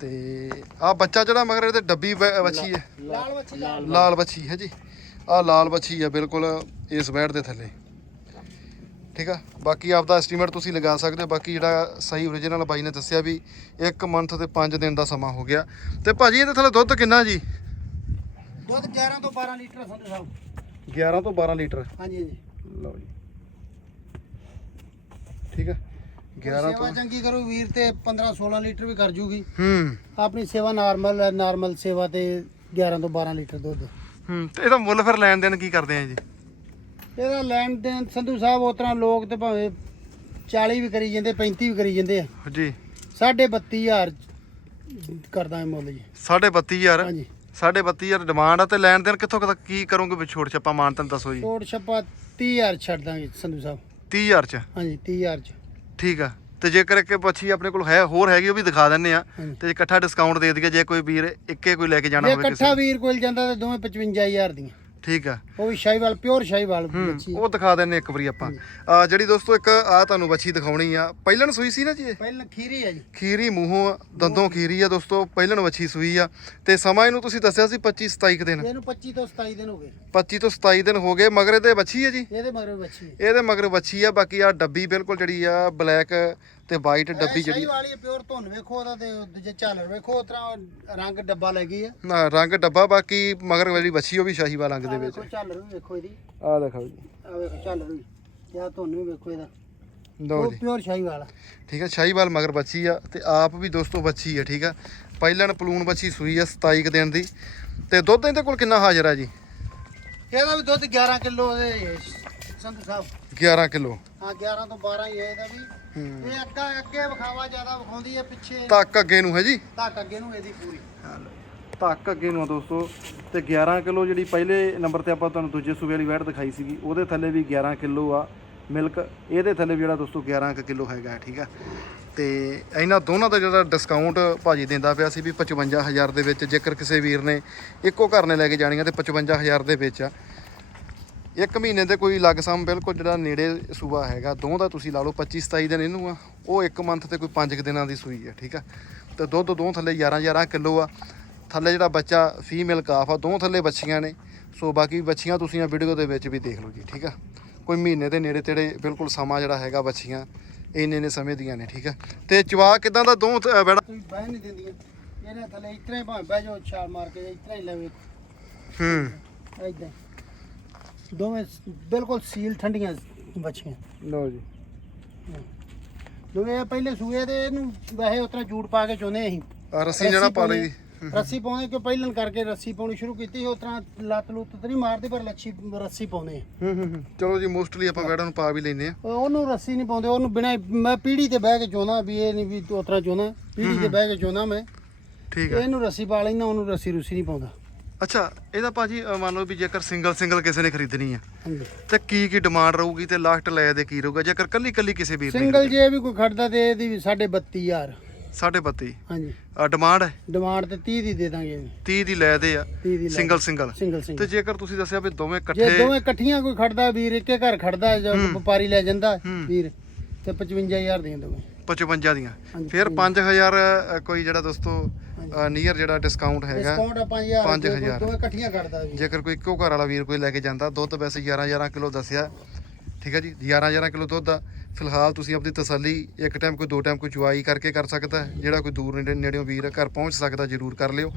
A: ਤੇ ਆਹ ਬੱਚਾ ਜਿਹੜਾ ਮਗਰ ਇਹਦੇ ਡੱਬੀ ਬ- ਵੱਛੀ ਹੈ।
B: ਲਾਲ
A: ਬੱਛੀ ਹੈ ਜੀ। ਆਹ ਲਾਲ ਬੱਛੀ ਆ ਬਿਲਕੁਲ ਇਸ ਬੈਡ ਦੇ ਥੱਲੇ। ਠੀਕ ਆ? ਬਾਕੀ ਆਪ ਦਾ ਐਸਟੀਮੇਟ ਤੁਸੀਂ ਲਗਾ ਸਕਦੇ ਹੋ। ਬਾਕੀ ਜਿਹੜਾ ਸਹੀ ਓਰੀਜਨਲ ਬਾਈ ਨੇ ਦੱਸਿਆ ਵੀ 1 ਮੰਥ ਤੇ 5 ਦਿਨ ਦਾ ਸਮਾਂ ਹੋ ਗਿਆ। ਤੇ ਭਾਜੀ ਇਹਦੇ ਥੱਲੇ ਦੁੱਧ ਕਿੰਨਾ ਜੀ?
B: ਦੁੱਧ 11 ਤੋਂ 12 ਲੀਟਰ ਸੰਧੂ ਸਾਹਿਬ।
A: 11 ਤੋਂ 12 ਲੀਟਰ।
B: ਹਾਂਜੀ ਹਾਂਜੀ।
A: ਲਓ ਜੀ। ਠੀਕ ਆ? 11
B: ਸੇਵਾ
A: ਤੋਂ
B: ਚੰਗੀ ਕਰੂ ਵੀਰ ਤੇ 15 16 ਲੀਟਰ ਵੀ ਕਰ ਜੂਗੀ।
A: ਹੂੰ।
B: ਆਪਣੀ ਸੇਵਾ ਨਾਰਮਲ ਹੈ ਨਾਰਮਲ ਸੇਵਾ ਤੇ 11 ਤੋਂ 12 ਲੀਟਰ ਦੁੱਧ।
A: ਹੂੰ ਤੇ ਇਹਦਾ ਮੁੱਲ ਫਿਰ ਲੈਣ ਦੇਣ ਕੀ ਕਰਦੇ ਆ ਜੀ?
B: ਇਹਦਾ ਲੈਣ ਦੇਣ ਸੰਧੂ ਸਾਹਿਬ ਉਸ ਤਰ੍ਹਾਂ ਲੋਕ ਤੇ ਭਾਵੇਂ 40 ਵੀ ਕਰੀ ਜਾਂਦੇ 35 ਵੀ ਕਰੀ ਜਾਂਦੇ ਆ।
A: ਜੀ।
B: ਸਾਢੇ 32000 ਕਰਦਾ ਇਹ ਮੁੱਲ ਜੀ।
A: 32000
B: ਹਾਂਜੀ।
A: 32000 ਡਿਮਾਂਡ ਆ ਤੇ ਲੈਣ ਦੇਣ ਕਿੱਥੋਂ ਕੁ ਕੀ ਕਰੋਗੇ ਵੀ ਛੋਟ ਛੱਪਾ ਮਾਨ ਤੈਨੂੰ ਦੱਸੋ ਜੀ।
B: ਛੋਟ ਛੱਪਾ 30000 ਛੱਡ ਦਾਂਗੇ ਸੰਧੂ ਸਾਹਿਬ।
A: 30000 ਚ?
B: ਹਾਂਜੀ 30000 ਚ।
A: ਠੀਕ ਆ। ਤੇ ਜੇਕਰ ਇੱਕ ਬੱਚੀ ਆਪਣੇ ਕੋਲ ਹੈ ਹੋਰ ਹੈਗੀ ਉਹ ਵੀ ਦਿਖਾ ਦਿੰਨੇ ਆ।
B: ਹਾਂਜੀ।
A: ਤੇ ਇਕੱਠਾ ਡਿਸਕਾਊਂਟ ਦੇ ਦਈਏ ਜੇ ਕੋਈ ਵੀਰ ਇੱਕੇ ਕੋਈ ਲੈ ਕੇ ਜਾਣਾ
B: ਜੇ
A: ਹੋਵੇ
B: ਇਕੱਠਾ ਵੀਰ ਕੋਲ ਜਾਂਦਾ ਤਾਂ ਦੋਵੇਂ 55000 ਦੀਆਂ।
A: ਠੀਕ ਆ।
B: ਉਹ ਵੀ ਸ਼ਾਹੀਵਾਲ ਪਿਓਰ ਸ਼ਾਹੀਵਾਲ
A: ਹੂੰ
B: ਬੱਚੀ
A: ਉਹ ਦਿਖਾ ਦਿੰਨੇ ਇੱਕ ਵਾਰੀ ਆਪਾਂ। ਆ ਜਿਹੜੀ ਦੋਸਤੋ ਇੱਕ ਆ ਤੁਹਾਨੂੰ ਬੱਚੀ ਦਿਖਾਉਣੀ ਆ। ਪਹਿਲਣ ਸੂਈ ਸੀ ਨਾ ਜੀ ਇਹ?
B: ਪਹਿਲਾਂ ਖੀਰੀ ਹੈ ਜੀ।
A: ਖੀਰੀ ਮੂੰਹੋਂ ਆ, ਦੰਦੋਂ ਖੀਰੀ ਆ ਦੋਸਤੋ ਪਹਿਲਣ ਵੱਛੀ ਸੂਈ ਆ। ਤੇ ਸਮਾਂ ਇਹਨੂੰ ਤੁਸੀਂ ਦੱਸਿਆ ਸੀ 25 27 ਕੁ ਦਿਨ।
B: ਇਹਨੂੰ 25 ਤੋਂ 27 ਦਿਨ ਹੋ ਗਏ।
A: 25 ਤੋਂ 27 ਦਿਨ ਹੋ ਗਏ ਮਗਰ ਇਹਦੇ ਵੱਛੀ ਆ ਜੀ?
B: ਇਹਦੇ ਮਗਰ ਬੱਚੀ ਹੈ
A: ਇਹਦੇ ਮਗਰ ਵੱਛੀ ਆ ਬਾਕੀ ਆ ਡੱਬੀ ਬਿਲਕੁਲ ਜਿਹੜੀ ਆ ਬਲੈਕ ਤੇ ਵਾਈਟ ਡੱਬੀ ਜਿਹੜੀ
B: ਵਾਲੀ ਪਿਓਰ ਧੁੰਨ ਵੇਖੋ ਉਹਦਾ ਤੇ ਦੂਜੇ ਝਾਲਰ ਵੇਖੋ ਉਸ ਤਰ੍ਹਾਂ ਰੰਗ ਡੱਬਾ ਲੈ ਗਈ ਆ।
A: ਨਾ ਰੰਗ ਡੱਬਾ ਬਾਕੀ ਮਗਰ ਜਿਹੜੀ ਵੱਛੀ ਉਹ ਵੀ ਸ਼ਾਹੀਵਾਲ ਅੰਗ ਦੇ ਵਿੱਚ।
B: ਝਾਲਰ ਵੀ ਵੇਖੋ ਇਹਦੀ।
A: ਆ ਦਿਖਾਓ ਜੀ।
B: ਆ ਵੇਖੋ ਝਾਲਰ ਵੀ। ਕਿਆ ਧੁੰਨ ਵੀ ਵੇਖੋ ਇਹਦਾ।
A: ਲਓ
B: ਉਹ
A: ਜੀ।
B: ਪਿਓਰ ਸ਼ਾਹੀਵਾਲ।
A: ਠੀਕ ਹੈ ਸ਼ਾਹੀਵਾਲ ਮਗਰ ਬੱਚੀ ਆ ਤੇ ਆਪ ਵੀ ਦੋਸਤੋ ਬੱਚੀ ਆ ਠੀਕ ਆ। ਪਹਿਲਣ ਪਲੂਨ ਬੱਚੀ ਸੂਈ ਆ 27 ਕੁ ਦਿਨ ਦੀ। ਤੇ ਦੁੱਧ ਇਹਦੇ ਕੋਲ ਕਿੰਨਾ ਹਾਜ਼ਰ ਆ ਜੀ?
B: ਇਹਦਾ ਵੀ ਦੁੱਧ 11 ਕਿਲੋ ਦੇ ਸੰਧੂ ਸਾਹਿਬ।
A: 11 ਕਿਲੋ।
B: ਹਾਂ 11 ਤੋਂ 12 ਹੀ ਹੈ ਇਹਦਾ ਵੀ। ਇਹ ਅੱਗਾ ਅੱਗੇ ਵਿਖਾਵਾ ਜ਼ਿਆਦਾ ਵਿਖਾਉਂਦੀ ਹੈ ਪਿੱਛੇ।
A: ਤੱਕ ਅੱਗੇ ਨੂੰ ਹੈ ਜੀ?
B: ਧੱਕ ਅੱਗੇ ਨੂੰ ਇਹਦੀ ਪੂਰੀ।
A: ਤੱਕ ਅੱਗੇ ਨੂੰ ਆ ਦੋਸਤੋ। ਤੇ 11 ਕਿਲੋ ਜਿਹੜੀ ਪਹਿਲੇ ਨੰਬਰ ਤੇ ਆਪਾਂ ਤੁਹਾਨੂੰ ਦੂਜੇ ਸੂਬੇ ਵਾਲੀ ਵੈਟ ਦਿਖਾਈ ਸੀਗੀ ਉਹਦੇ ਥੱਲੇ ਵੀ 11 ਕਿਲੋ ਆ ਮਿਲਕ। ਇਹਦੇ ਥੱਲੇ ਵੀ ਜਿਹੜਾ ਦੋਸਤੋ 11 ਕੁ ਕਿਲੋ ਹੈਗਾ ਠੀਕ ਆ? ਤੇ ਇਹਨਾਂ ਦੋਨਾਂ ਦਾ ਜਿਹੜਾ ਡਿਸਕਾਊਂਟ ਭਾਜੀ ਦਿੰਦਾ ਪਿਆ ਸੀ ਵੀ 55000 ਦੇ ਵਿੱਚ, ਜੇਕਰ ਕਿਸੇ ਵੀਰ ਨੇ ਇੱਕੋ ਘਰ ਨੇ ਲੈ ਕੇ ਜਾਣੀਆਂ ਤੇ 55000 ਦੇ ਵਿੱਚ ਆ। ਇੱਕ ਮਹੀਨੇ ਦੇ ਕੋਈ ਲਗਸਮ ਬਿਲਕੁਲ ਜਿਹੜਾ ਨੇੜੇ ਸੂਬਾ ਹੈਗਾ, ਦੋ ਦਾ ਤੁਸੀਂ ਲਾ ਲਓ 25 27 ਦਿਨ ਇਹਨੂੰ ਆ। ਉਹ ਇੱਕ ਮੰਥ ਤੇ ਕੋਈ 5 ਦਿਨਾਂ ਦੀ ਸੂਈ ਆ, ਠੀਕ ਆ? ਤੇ ਦੁੱਧ ਦੋ ਥੱਲੇ 11 11 ਕਿਲੋ ਆ। ਥੱਲੇ ਜਿਹੜਾ ਬੱਚਾ ਫੀਮੇਲ ਕਾਫ ਆ, ਦੋ ਥੱਲੇ ਬੱਚੀਆਂ ਨੇ। ਸੋ ਬਾਕੀ ਬੱਚੀਆਂ ਤੁਸੀਂ ਆ ਵੀਡੀਓ ਦੇ ਵਿੱਚ ਵੀ ਦੇਖ ਲਓ ਜੀ, ਠੀਕ ਆ? ਕੋਈ ਮਹੀਨੇ ਦੇ ਨੇੜੇ ਤੇੜੇ ਬਿਲਕੁਲ ਸਮਾਂ ਜਿਹੜਾ ਹੈਗਾ ਬੱਚੀਆਂ ਇੰਨੇ ਨੇ ਸਮੇਂ ਦੀਆਂ ਨੇ ਠੀਕ ਆ? ਤੇ ਚਵਾ ਕਿਦਾਂ ਦਾ ਦੋ ਬੈੜਾ
B: ਬਹਿ ਨਹੀਂ ਦਿੰਦੀਆਂ। ਇਹਨੇ ਥੱਲੇ ਇਤਨਾ ਹੀ ਭਾਵੇਂ ਬਹਿ ਜਾਓ ਛਾਲ ਮਾਰ ਕੇ ਇਤਨਾ ਹੀ ਲਵੇ।
A: ਹੂੰ।
B: ਇਦਾਂ ਦੋਵੇਂ ਬਿਲਕੁਲ ਸੀਲ ਠੰਡੀਆਂ ਬੱਚੀਆਂ।
A: ਲਓ ਜੀ।
B: ਦੋਵੇਂ ਇਹ ਪਹਿਲੇ ਸੂਏ ਦੇ ਇਹਨੂੰ ਵੈਸੇ ਉਤਰਾ ਜੂੜ ਪਾ ਕੇ ਚੋਨੇ ਅਸੀਂ
A: ਆ ਰੱਸੀ ਜਿਹੜਾ ਪਾ ਲਈ ਦੀ।
B: ਰੱਸੀ ਪਾਉਂਦੇ ਕਿ ਪਹਿਲਨ ਕਰਕੇ ਰੱਸੀ ਪਾਉਣੀ ਸ਼ੁਰੂ ਕੀਤੀ ਉਸ ਤਰ੍ਹਾਂ ਲੱਤ ਲੁੱਤ ਤਾਂ ਨਹੀਂ ਮਾਰਦੇ ਪਰ ਲੱਛੀ ਰੱਸੀ ਪਾਉਂਦੇ
A: ਹੂੰ ਹੂੰ ਚਲੋ ਜੀ ਮੋਸਟਲੀ ਆਪਾਂ ਵੈੜਾਂ ਨੂੰ ਪਾ ਵੀ ਲੈਨੇ ਆ।
B: ਉਹਨੂੰ ਰੱਸੀ ਨਹੀਂ ਪਾਉਂਦੇ ਉਹਨੂੰ ਬਿਨਾਂ ਮੈਂ ਪੀੜੀ ਤੇ ਬਹਿ ਕੇ ਚੋਣਾ ਵੀ ਇਹ ਨਹੀਂ ਵੀ ਤੂੰ ਉਸ ਚੋਣਾ। ਪੀੜੀ ਤੇ ਬਹਿ ਕੇ ਚੋਣਾ ਮੈਂ।
A: ਠੀਕ ਹੈ
B: ਇਹਨੂੰ ਰੱਸੀ ਪਾ ਲੈਣਾ ਉਹਨੂੰ ਰੱਸੀ ਰੁਸੀ ਨਹੀਂ ਪਾਉਂਦਾ।
A: ਅੱਛਾ ਇਹਦਾ ਭਾਜੀ ਮੰਨ ਲਓ ਵੀ ਜੇਕਰ ਸਿੰਗਲ ਸਿੰਗਲ ਕਿਸੇ ਨੇ ਖਰੀਦਣੀ ਆ
B: ਹਾਂਜੀ।
A: ਤੇ ਕੀ ਕੀ ਡਿਮਾਂਡ ਰਹੂਗੀ ਤੇ ਲਾਸਟ ਲੈ ਦੇ ਕੀ ਰਹੂਗਾ? ਜੇਕਰ ਕੱਲੀ ਕੱਲੀ ਕਿਸੇ ਵੀਰ
B: ਸਿੰਗਲ ਜੇ ਵੀ ਕੋਈ ਖੜਦਾ ਤੇ ਇਹਦੀ ਵੀ 32
A: ਹਜ਼ਾਰ। 32.5
B: ਹਾਂਜੀ।
A: ਡਿਮਾਂਡ ਹੈ।
B: ਡਿਮਾਂਡ ਤੇ 30 ਦੀ ਦੇ ਦਾਂਗੇ ਜੀ।
A: 30 ਦੀ ਲੈ ਦੇ ਆ। ਸਿੰਗਲ ਸਿੰਗਲ ਤੇ ਜੇਕਰ ਤੁਸੀਂ ਦੱਸਿਆ ਵੀ ਦੋਵੇਂ
B: ਜੇ ਦੋਵੇਂ ਇਕੱਠੀਆਂ ਕੋਈ ਖੜਦਾ ਵੀਰ ਇੱਕੇ ਘਰ ਖੜਦਾ ਜਾਂ ਵਪਾਰੀ ਲੈ ਜਾਂਦਾ ਵੀਰ ਤੇ 55000 ਦੀਆਂ ਦੋਵੇਂ।
A: 55 ਦੀਆਂ। ਫਿਰ 5000 ਕੋਈ ਜਿਹੜਾ ਦੋਸਤੋ ਨੀਅਰ ਜਿਹੜਾ ਡਿਸਕਾਊਂਟ ਹੈਗਾ।
B: ਡਿਸਕਾਊਂਟ ਆ 5000 ਦੋਵੇਂ ਇਕੱਠੀਆਂ ਕਰਦਾ ਵੀਰ।
A: ਜੇਕਰ ਕੋਈ ਇੱਕੋ ਘਰ ਵਾਲਾ ਵੀਰ ਕੋਈ ਲੈ ਕੇ ਜਾਂਦਾ ਦੁੱਧ ਵੈਸੇ 11 11 ਕਿਲੋ ਦੱਸਿਆ। ਠੀਕ ਹੈ ਜੀ? 11 11 ਕਿਲੋ ਦੁੱਧ ਆ। ਫਿਲਹਾਲ ਤੁਸੀਂ ਆਪਣੀ ਤਸੱਲੀ ਇੱਕ ਟਾਈਮ ਕੋਈ ਦੋ ਟਾਈਮ ਕੋਈ ਚੁਆਈ ਕਰਕੇ ਕਰ ਸਕਦਾ। ਜਿਹੜਾ ਕੋਈ ਦੂਰ ਨੇੜੇ ਨੇੜਿਓਂ ਵੀਰ ਘਰ ਪਹੁੰਚ ਸਕਦਾ ਜਰੂਰ ਕਰ ਲਿਓ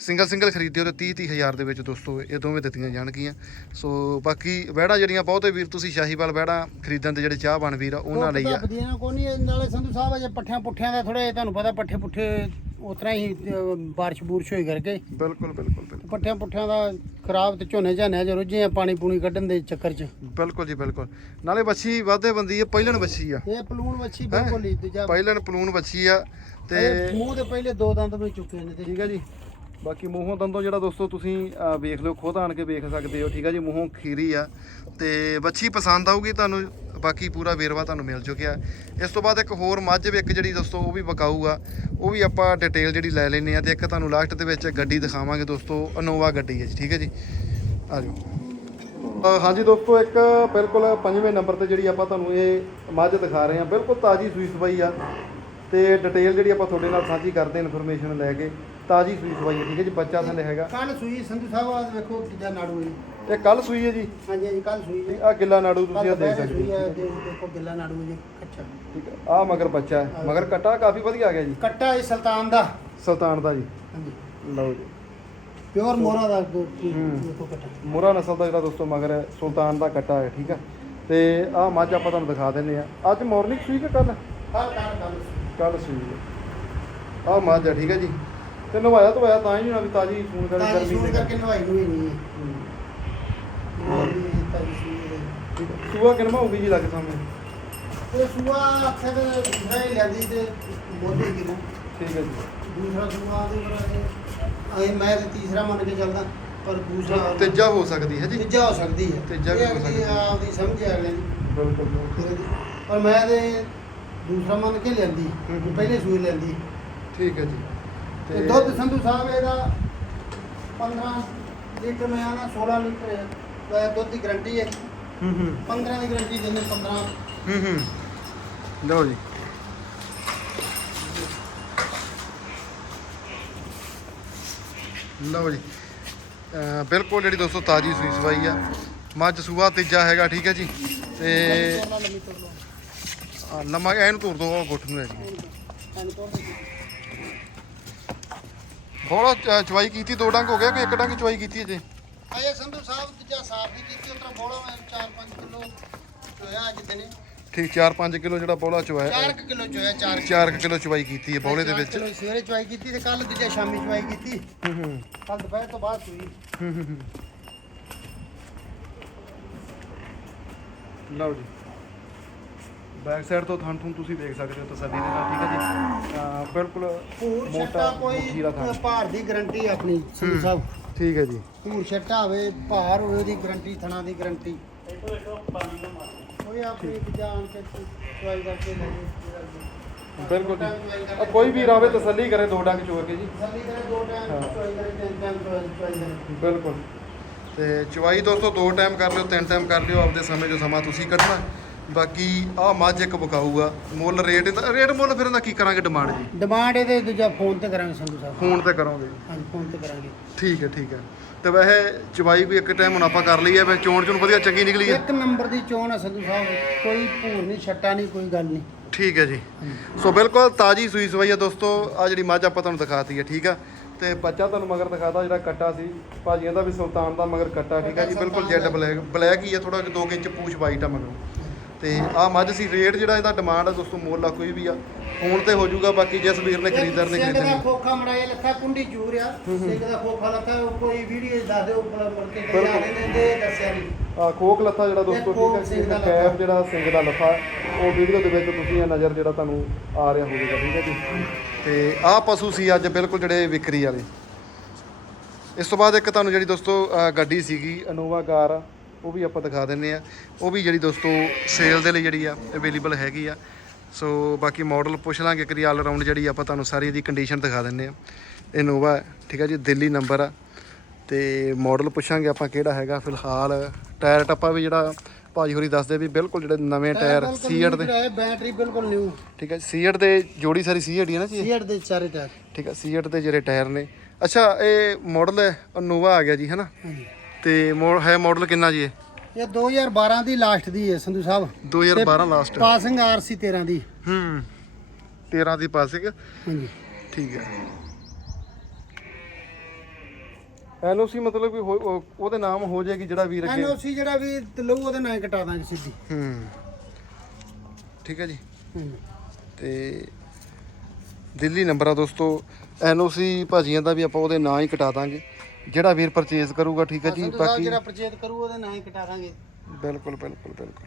A: ਸਿੰਗਲ ਸਿੰਗਲ ਖਰੀਦਿਓ ਤੇ 30 30 ਹਜ਼ਾਰ ਦੇ ਵਿੱਚ ਦੋਸਤੋ ਇਹ ਦੋਵੇਂ ਦਿੱਤੀਆਂ ਜਾਣਗੀਆਂ ਸੋ ਬਾਕੀ ਵਹਿੜਾ ਜਿਹੜੀਆਂ ਬਹੁਤੇ ਵੀਰ ਤੁਸੀਂ ਸ਼ਾਹੀਵਾਲ ਵਹਿੜਾ ਖਰੀਦਣ ਤੇ ਜਿਹੜੇ ਚਾਹਵਾਨ ਵੀਰ ਆ ਉਹਨਾਂ ਲਈ ਆ
B: ਵਧੀਆ ਨਾ ਕੋਈ ਨਹੀਂ ਨਾਲੇ ਸੰਧੂ ਸਾਹਿਬ ਅਜੇ ਪੱਠਿਆਂ ਪੁੱਠਿਆਂ ਦਾ ਥੋੜਾ ਤੁਹਾਨੂੰ ਪਤਾ ਪੱਠੇ ਪੁੱਠੇ ਉਸ ਤਰ੍ਹਾਂ ਹੀ ਬਾਰਿਸ਼ ਬੂਰਸ਼ ਹੋਈ ਕਰਕੇ।
A: ਬਿਲਕੁਲ ਬਿਲਕੁਲ ਬਿਲਕੁਲ।
B: ਪੱਠਿਆਂ ਪੁੱਠਿਆਂ ਦਾ ਖਰਾਬ ਤੇ ਝੋਨੇ ਝਾਨਿਆਂ ਚ ਰੁੱਝੇ ਆ ਪਾਣੀ ਪੂਣੀ ਕੱਢਣ ਦੇ ਚੱਕਰ ਚ।
A: ਬਿਲਕੁਲ ਜੀ ਬਿਲਕੁਲ। ਨਾਲੇ ਬੱਚੀ ਵਾਧੇ ਬੰਦੀ ਹੈ ਪਹਿਲਣ ਬੱਚੀ ਆ।
B: ਇਹ ਪਲੂਣ ਵੱਛੀ ਬਿਲਕੁਲ ਹੀ ਦੂਜਾ
A: ਪਹਿਲਣ ਪਲੂਣ ਬੱਚੀ ਆ ਤੇ
B: ਮੂੰਹ ਦੇ ਪਹਿਲੇ ਦੋ ਦੰਦ ਵੀ ਚੁੱਕੇ ਨੇ
A: ਠੀਕ ਹੈ ਜੀ। ਬਾਕੀ ਮੂੰਹੋਂ ਦੰਦੋਂ ਜਿਹੜਾ ਦੋਸਤੋ ਤੁਸੀਂ ਵੇਖ ਲਿਓ ਖੁਦ ਆਣ ਕੇ ਵੇਖ ਸਕਦੇ ਹੋ। ਠੀਕ ਹੈ ਜੀ ਮੂੰਹੋਂ ਖੀਰੀ ਆ। ਤੇ ਬੱਚੀ ਪਸੰਦ ਆਊਗੀ ਤੁਹਾਨੂੰ ਬਾਕੀ ਪੂਰਾ ਵੇਰਵਾ ਤੁਹਾਨੂੰ ਮਿਲ ਚੁੱਕਿਆ। ਇਸ ਤੋਂ ਬਾਅਦ ਇੱਕ ਹੋਰ ਮੱਝ ਵੀ ਇੱਕ ਜਿਹੜੀ ਦੋਸਤੋ, ਉਹ ਵੀ ਵਿਕਾਊ ਆ ਉਹ ਵੀ ਆਪਾਂ ਡਿਟੇਲ ਜਿਹੜੀ ਲੈ ਲੈਨੇ ਆ ਤੇ ਇੱਕ ਤੁਹਾਨੂੰ ਲਾਸਟ ਦੇ ਵਿੱਚ ਗੱਡੀ ਦਿਖਾਵਾਂਗੇ ਦੋਸਤੋ ਅਨੋਵਾ ਗੱਡੀ ਹੈ ਜੀ, ਠੀਕ ਹੈ ਜੀ? ਆ ਜਾਓ। ਹਾਂਜੀ ਦੋਸਤੋ, ਇੱਕ ਬਿਲਕੁਲ ਪੰਜਵੇਂ ਨੰਬਰ ਤੇ ਜਿਹੜੀ ਆਪਾਂ ਤੁਹਾਨੂੰ ਇਹ ਮੱਝ ਦਿਖਾ ਰਹੇ ਹਾਂ। ਬਿਲਕੁਲ ਤਾਜੀ ਸੂਈ ਸਵਾਈ ਆ ਤੇ ਡਿਟੇਲ ਜਿਹੜੀ ਆਪਾਂ ਤੁਹਾਡੇ ਨਾਲ ਸਾਂਝੀ ਕਰਦੇ ਹਾਂ ਇਨਫੋਰਮੇਸ਼ਨ ਲੈ ਕੇ, ਤਾਜੀ ਸੂਈ ਸਵਾਈ ਹੈ, ਠੀਕ ਹੈ ਜੀ? ਬੱਚਾ ਥੱਲੇ ਹੈਗਾ।
B: ਕੱਲ ਸੂਈ ਸੰਧੂ ਸਾਹਿਬ ਆ ਵੇਖੋ ਕਿੱਦਾਂ ਨਾੜੂ ਹੈ।
A: ਇਹ ਕੱਲ ਸੂਈ ਹੈ ਜੀ?
B: ਹਾਂਜੀ ਹਾਂਜੀ ਕੱਲ ਸੂਈ ਹੈ।
A: ਆ ਗਿੱਲਾ ਨਾੜੂ ਤੁਸੀਂ ਆ ਦੇਖ ਸਕਦੇ ਹੋ।
B: ਦੇਖੋ ਗਿੱਲਾ ਨਾੜੂ ਜੀ ਕੱਚਾ।
A: ਠੀਕ ਆ ਮਗਰ ਬੱਚਾ ਹੈ। ਮਗਰ ਕਟਾ ਕਾਫੀ ਵਧੀਆ ਆ ਗਿਆ ਜੀ।
B: ਕੱਟਾ ਇਹ ਸੁਲਤਾਨ ਦਾ।
A: ਸੁਲਤਾਨ ਦਾ ਜੀ।
B: ਹਾਂਜੀ।
A: ਲਓ ਜੀ।
B: ਪਿਓਰ ਮੋਰਾ ਦਾ। ਦੇਖੋ ਕੱਟਾ।
A: ਮੁਰਾ ਨਸਲ ਦਾ ਜਿਹੜਾ ਦੋਸਤੋ ਮਗਰ ਹੈ, ਸੁਲਤਾਨ ਦਾ ਕਟਾ ਹੈ ਠੀਕ ਹੈ। ਤੇ ਆ ਮੱਝ ਆਪਾਂ ਤੁਹਾਨੂੰ ਦਿਖਾ ਦਿੰਨੇ ਆ ਅੱਜ ਮਾਰਨਿੰਗ ਸੂਈ ਕਿ ਕੱਲ
B: ਕੱਲ ਕੱਲ ਕੱਲ
A: ਸੂਈ। ਹੈ। ਆ ਮੱਝ ਹੈ ਠੀਕ ਹੈ ਜੀ। ਤੇ ਨਵਾਇਆ ਧਵਾਇਆ ਤਾਂ ਹੀ ਹੋਣਾ ਵੀ ਤਾਜੀ ਗਰਮੀ ਦੇ
B: ਕਰਕੇ ਨਵਾਈ ਨੂੰ ਨਹੀਂ ਹੈ
A: ਹੂੰ।
B: ਇਹ ਤਾਜੀ ਸੂਈ ਹੈ
A: ਠੀਕ ਹੈ। ਸੂਆ ਕਿੰਨਾ ਹੋਊਗੀ ਜੀ ਲੱਗ ਸਾਹਮਣੇ?
B: ਇਹ ਸੂਆ ਦੂਸਰਾ ਹੀ ਲੈਂਦੀ ਤੇ ਮੋਢੇ ਕਿਨੂੰ
A: ਠੀਕ ਹੈ ਜੀ।
B: ਦੂਸਰਾ ਸੂਆ ਦੇ ਪਰ ਇਹ ਮੈਂ ਤੇ ਤੀਸਰਾ ਮੰਨ ਕੇ ਚੱਲਦਾ ਪਰ ਦੂਸਰਾ
A: ਤੀਜਾ ਹੋ ਸਕਦੀ ਹੈ ਜੀ।
B: ਤੀਜਾ ਹੋ ਸਕਦੀ ਹੈ।
A: ਤੀਜਾ ਵੀ
B: ਇਹ
A: ਹੋ
B: ਅਗਲੀ
A: ਸਕਦੀ ਹੈ।
B: ਆਪਦੀ ਸਮਝ ਆ ਗਈ।
A: ਬਿਲਕੁਲ।
B: ਫਿਰ ਪਰ ਮੈਂ ਤੇ ਦੂਸਰਾ ਮੰਨ ਕੇ ਲੈਂਦੀ
A: ਹੂੰ ਹੂੰ।
B: ਪਹਿਲੇ ਸੂਈ ਲੈਂਦੀ।
A: ਠੀਕ ਹੈ ਜੀ।
B: ਤੇ ਦੁੱਧ ਸੰਧੂ ਸਾਹਿਬ ਇਹਦਾ 15 ਲੀਟਰ ਮੈਂ ਆਣਾ 16 ਲੀਟਰ ਹੈ ਤੇ ਦੁੱਧ ਦੀ ਗਰੰਟੀ ਹੈ।
A: ਹੂੰ ਹੂੰ
B: 15 ਦੀ ਗਰੰਟੀ ਦਿੰਦੇ 15
A: ਹੂੰ ਹੂੰ। ਲਓ ਜੀ। ਲਓ ਜੀ। ਬਿਲਕੁਲ ਜਿਹੜੀ ਦੋਸਤੋ ਤਾਜੀ ਸੂਈ ਸਵਾਈ ਆ। ਮੱਝ ਸੂਆ, ਤੀਜਾ ਹੈਗਾ, ਠੀਕ ਹੈ ਜੀ। ਤੇ
B: ਤੋਲਾ ਲੰਮੀ
A: ਐਨ ਧੂਰ ਦੋ, ਉਹ ਗੁੱਠ ਨੂੰ ਹੈ ਜੀ।
B: ਐਨ
A: ਚਵਾਈ ਕੀਤੀ, ਦੋ ਡੰਗ ਹੋ ਗਿਆ ਕਿ ਇੱਕ ਡੰਗ ਚਵਾਈ ਕੀਤੀ ਅਜੇ?
B: ਅਜੇ ਸੰਧੂ ਸਾਹਿਬ ਦੂਜਾ ਸਾਫ਼ ਨਹੀਂ ਕੀਤੀ ਉਤਰਾ ਬੋਲਾ ਮੈਂ 4-5 ਕਿਲੋ ਚੋਇਆ ਅੱਜ ਦਿਨੇ।
A: ਠੀਕ 4-5 ਕਿਲੋ ਜਿਹੜਾ ਬੋਲਾ ਚਵਾਇਆ
B: 4 ਕਿਲੋ ਚੋਇਆ 4
A: 4 ਕਿਲੋ। ਚਵਾਈ ਕੀਤੀ ਹੈ ਬੋਲੇ ਦੇ ਵਿੱਚ।
B: ਸਵੇਰੇ ਚਵਾਈ ਕੀਤੀ ਤੇ ਕੱਲ ਦੂਜਾ ਸ਼ਾਮੀ ਚਵਾਈ ਕੀਤੀ।
A: ਹੂੰ ਹੂੰ।
B: ਕੱਲ ਦੁਪਹਿਰ ਤੋਂ ਬਾਅਦ ਸੂਈ
A: ਹੂੰ ਹੂੰ। ਲਓ ਜੀ। ਬੈਕ ਸਾਈਡ ਤੋਂ ਥਣ ਥਣ ਤੁਸੀਂ ਦੇਖ ਸਕਦੇ ਹੋ ਤਸੱਲੀ ਦੇ ਨਾਲ ਠੀਕ ਹੈ ਜੀ? ਬਿਲਕੁਲ ਮੋਟਾ
B: ਕੋਈ ਭਾਰ ਦੀ ਗਰੰਟੀ ਆਪਣੀ
A: ਹੂੰ।
B: ਸਾਹਿਬ?
A: ਠੀਕ ਹੈ ਜੀ।
B: ਭੂਰ ਛੱਟਾ ਹੋਵੇ ਭਾਰ ਹੋਵੇ ਉਹਦੀ ਗਰੰਟੀ ਥਣਾ ਦੀ ਗਰੰਟੀ ਕੋਈ ਆਪਣੀ ਜਾਨ ਕੇ ਚਵਾਈ ਕਰਕੇ ਲੈ ਜੇ
A: ਬਿਲਕੁਲ ਜੀ। ਅਹ ਕੋਈ ਵੀ ਰਾਵੇ ਤਸੱਲੀ ਕਰੇ ਦੋ ਡੰਗ ਚੋਰ ਕੇ ਜੀ।
B: ਸੱਲੀ ਕਰੇ ਦੋ ਟਾਈਮ
A: ਹਾਂ।
B: ਚਵਾਈ ਕਰੇ ਤਿੰਨ ਟਾਈਮ ਚਵਾਈ ਕਰੇ
A: ਬਿਲਕੁਲ। ਤੇ ਚਵਾਈ ਦੋਸਤੋ ਦੋ ਟਾਈਮ ਕਰ ਲਿਓ ਤਿੰਨ ਟਾਈਮ ਕਰ ਲਿਓ ਆਪਦੇ ਸਮੇਂ ਜੋ ਸਮਾਂ ਤੁਸੀਂ ਕੱਢਣਾ। ਬਾਕੀ ਆਹ ਮੱਝ ਇੱਕ ਬਕਾਊਗਾ ਮੁੱਲ ਰੇਟ ਇਹਦਾ ਰੇਟ ਮੁੱਲ ਫਿਰ ਇਹਦਾ ਕੀ ਕਰਾਂਗੇ ਡਿਮਾਂਡ ਜੀ
B: ਡਿਮਾਂਡ ਇਹਦੇ ਦੂਜਾ ਫੋਨ ਤੇ ਕਰਾਂਗੇ ਸੰਧੂ ਸਾਹਿਬ।
A: ਫੋਨ ਤੇ ਕਰੋਗੇ।
B: ਹਾਂਜੀ ਫੋਨ ਤੇ ਕਰਾਂਗੇ।
A: ਠੀਕ ਹੈ ਠੀਕ ਹੈ। ਤੇ ਵੈਸੇ ਚਵਾਈ ਵੀ ਇੱਕ ਟਾਈਮ ਹੁਣ ਆਪਾਂ ਕਰ ਲਈ ਹੈ ਵੈਸੇ ਚੋਣ ਚੋਣ ਵਧੀਆ ਚੰਗੀ ਨਿਕਲੀ ਹੈ।
B: ਇੱਕ ਨੰਬਰ ਦੀ ਚੋਣ ਹੈ ਸੰਧੂ ਸਾਹਿਬ ਕੋਈ ਭੂਰ ਨਹੀਂ ਛੱਟਾ ਨਹੀਂ ਕੋਈ ਗੱਲ ਨਹੀਂ।
A: ਠੀਕ ਹੈ ਜੀ। ਸੋ ਬਿਲਕੁਲ ਤਾਜੀ ਸੂਈ ਸਵਾਈ ਹੈ ਦੋਸਤੋ ਆ ਜਿਹੜੀ ਮੱਝ ਆਪਾਂ ਤੁਹਾਨੂੰ ਦਿਖਾਤੀ ਹੈ ਠੀਕ ਆ। ਤੇ ਬੱਚਾ ਤੁਹਾਨੂੰ ਮਗਰ ਦਿਖਾਤਾ ਜਿਹੜਾ ਕੱਟਾ ਸੀ ਭਾਜੀਆਂ ਦਾ ਵੀ ਸੁਲਤਾਨ ਦਾ ਮਗਰ ਕੱਟਾ ਠੀਕ ਹੈ ਜੀ ਬਿਲਕੁਲ ਜੈਡ ਬਲੈਕ ਬਲੈਕ ਹੀ ਹੈ ਥੋੜਾ 2 ਇੰਚ ਪੂਛ ਵਾਈਟ ਆ ਮਗਰੋਂ। ਤੇ ਆ ਮੱਝ ਸੀ ਰੇਟ ਜਿਹੜਾ ਇਹਦਾ ਡਿਮਾਂਡ ਆ ਦੋਸਤੋ ਮੁੱਲ ਆ ਕੋਈ ਵੀ ਆ ਫੋਨ ਤੇ ਹੋ ਜਾਊਗਾ ਬਾਕੀ ਜਿਸ ਵੀਰ ਨੇ ਖਰੀਦਦਾਰ ਨੇ
B: ਸਿੰਘ ਦਾ
A: ਖਰੀਦਣੀ
B: ਖੋਖਾ ਮੜਾਇਆ ਲੱਖਾ ਕੁੰਡੀ ਚੂਰ ਆ। ਸਿੰਘ ਦਾ ਖੋਖਾ ਲੱਖਾ ਕੋਈ ਵੀਡੀਓ ਦੱਸ ਦਿਓ ਉੱਪਰ ਮੁੜ ਕੇ ਕਈ ਆ ਰਹੇ ਨੇ ਦੇ ਦੱਸਿਆ ਨਹੀਂ।
A: ਆ ਖੋਖ ਲੱਥਾ ਜਿਹੜਾ ਦੋਸਤੋ ਠੀਕ ਹੈ
B: ਸਿੰਘ ਦਾ
A: ਕੈਪ। ਜਿਹੜਾ ਸਿੰਘ ਦਾ ਲੱਥਾ ਉਹ ਵੀਡੀਓ ਦੇ ਵਿੱਚ ਤੁਸੀਂ ਇਹ ਨਜ਼ਰ ਜਿਹੜਾ ਤੁਹਾਨੂੰ ਆ ਰਿਹਾ ਹੋਵੇਗਾ ਠੀਕ ਹੈ ਜੀ। ਤੇ ਆਹ ਪਸ਼ੂ ਸੀ ਅੱਜ ਬਿਲਕੁਲ ਜਿਹੜੇ ਵਿਕਰੀ ਵਾਲੇ। ਇਸ ਤੋਂ ਬਾਅਦ ਇੱਕ ਤੁਹਾਨੂੰ ਜਿਹੜੀ ਦੋਸਤੋ ਗੱਡੀ ਸੀਗੀ ਇਨੋਵਾ ਕਾਰ। ਆ, ਉਹ ਵੀ ਆਪਾਂ ਦਿਖਾ ਦਿੰਨੇ ਆ ਉਹ ਵੀ ਜਿਹੜੀ ਦੋਸਤੋ ਸੇਲ ਦੇ ਲਈ ਜਿਹੜੀ ਆ ਅਵੇਲੇਬਲ ਹੈਗੀ ਆ। ਸੋ ਬਾਕੀ ਮਾਡਲ ਪੁੱਛ ਲਾਂਗੇ ਕਿ ਆਲ ਰਾਊਂਡ ਜਿਹੜੀ ਆਪਾਂ ਤੁਹਾਨੂੰ ਸਾਰੀ ਇਹਦੀ ਕੰਡੀਸ਼ਨ ਦਿਖਾ ਦਿੰਨੇ ਆ ਇਨੋਵਾ ਠੀਕ ਆ ਜੀ ਦਿੱਲੀ ਨੰਬਰ ਆ। ਤੇ ਮਾਡਲ ਪੁੱਛਾਂਗੇ ਆਪਾਂ ਕਿਹੜਾ ਹੈਗਾ ਫਿਲਹਾਲ। ਟਾਇਰ ਟੱਪਾ ਵੀ ਜਿਹੜਾ ਭਾਜੀ ਹੋਰੀ ਦੱਸਦੇ ਵੀ ਬਿਲਕੁਲ ਜਿਹੜੇ ਨਵੇਂ ਟਾਇਰ ਸੀਐਟ ਦੇ
B: ਬੈਟਰੀ ਬਿਲਕੁਲ ਨਿਊ
A: ਠੀਕ ਹੈ ਸੀਐਟ ਦੇ ਜੋੜੀ ਸਾਰੀ ਸੀਐਟ ਹੀ ਹੈ ਨਾ ਜੀ?
B: ਸੀਟ ਦੇ ਚਾਰੇ ਟਾਇਰ
A: ਠੀਕ ਹੈ ਸੀਐਟ ਦੇ ਜਿਹੜੇ ਟਾਇਰ ਨੇ। ਅੱਛਾ ਇਹ ਮਾਡਲ ਨੋਵਾ ਆ ਗਿਆ ਜੀ ਹੈਨਾ
B: ਹਾਂਜੀ।
A: ਤੇ ਮੋ- ਹੈ ਮਾਡਲ ਕਿੰਨਾ ਜੀ ਇਹ?
B: ਇਹ 2012 ਦੀ ਲਾਸਟ ਦੀ ਹੈ ਸੰਧੂ ਸਾਹਿਬ।
A: 2012 ਲਾਸਟ
B: ਪਾਸਿੰਗ ਆਰਸੀ 13 ਦੀ।
A: ਹੂੰ 13 ਦੀ ਪਾਸਿੰਗ
B: ਹਾਂਜੀ।
A: ਠੀਕ ਹੈ। ਐਨਓਸੀ ਮਤਲਬ ਵੀ ਹੋ- ਉਹ- ਉਹਦੇ ਨਾਮ ਹੋ ਜਾਏਗੀ ਜਿਹੜਾ ਵੀਰ ਅੱਗੇ।
B: ਐਨਓਸੀ ਜਿਹੜਾ ਵੀ ਲਊ ਉਹਦੇ ਨਾਂ ਹੀ ਕਟਾ ਦਾਂਗੇ ਸਿੱਧੀ।
A: ਹੂੰ। ਠੀਕ ਹੈ ਜੀ।
B: ਹਾਂਜੀ।
A: ਤੇ ਦਿੱਲੀ ਨੰਬਰ ਆ ਦੋਸਤੋ ਐਨਓਸੀ ਭਾਜੀਆਂ ਦਾ ਵੀ ਆਪਾਂ ਉਹਦੇ ਨਾਂ ਹੀ ਕਟਾ ਦਾਂਗੇ। ਜਿਹੜਾ ਵੀਰ ਪਰਚੇਜ਼ ਕਰੂਗਾ ਠੀਕ ਹੈ ਜੀ
B: ਸੰਧੂ ਸਾਹਿਬ
A: ਬਾਕੀ
B: ਜਿਹੜਾ ਪਰਚੇਤ ਕਰੂ ਉਹਦੇ ਨਾਂ ਹੀ ਕਟਾ ਦਾਂਗੇ।
A: ਬਿਲਕੁਲ ਬਿਲਕੁਲ ਬਿਲਕੁਲ।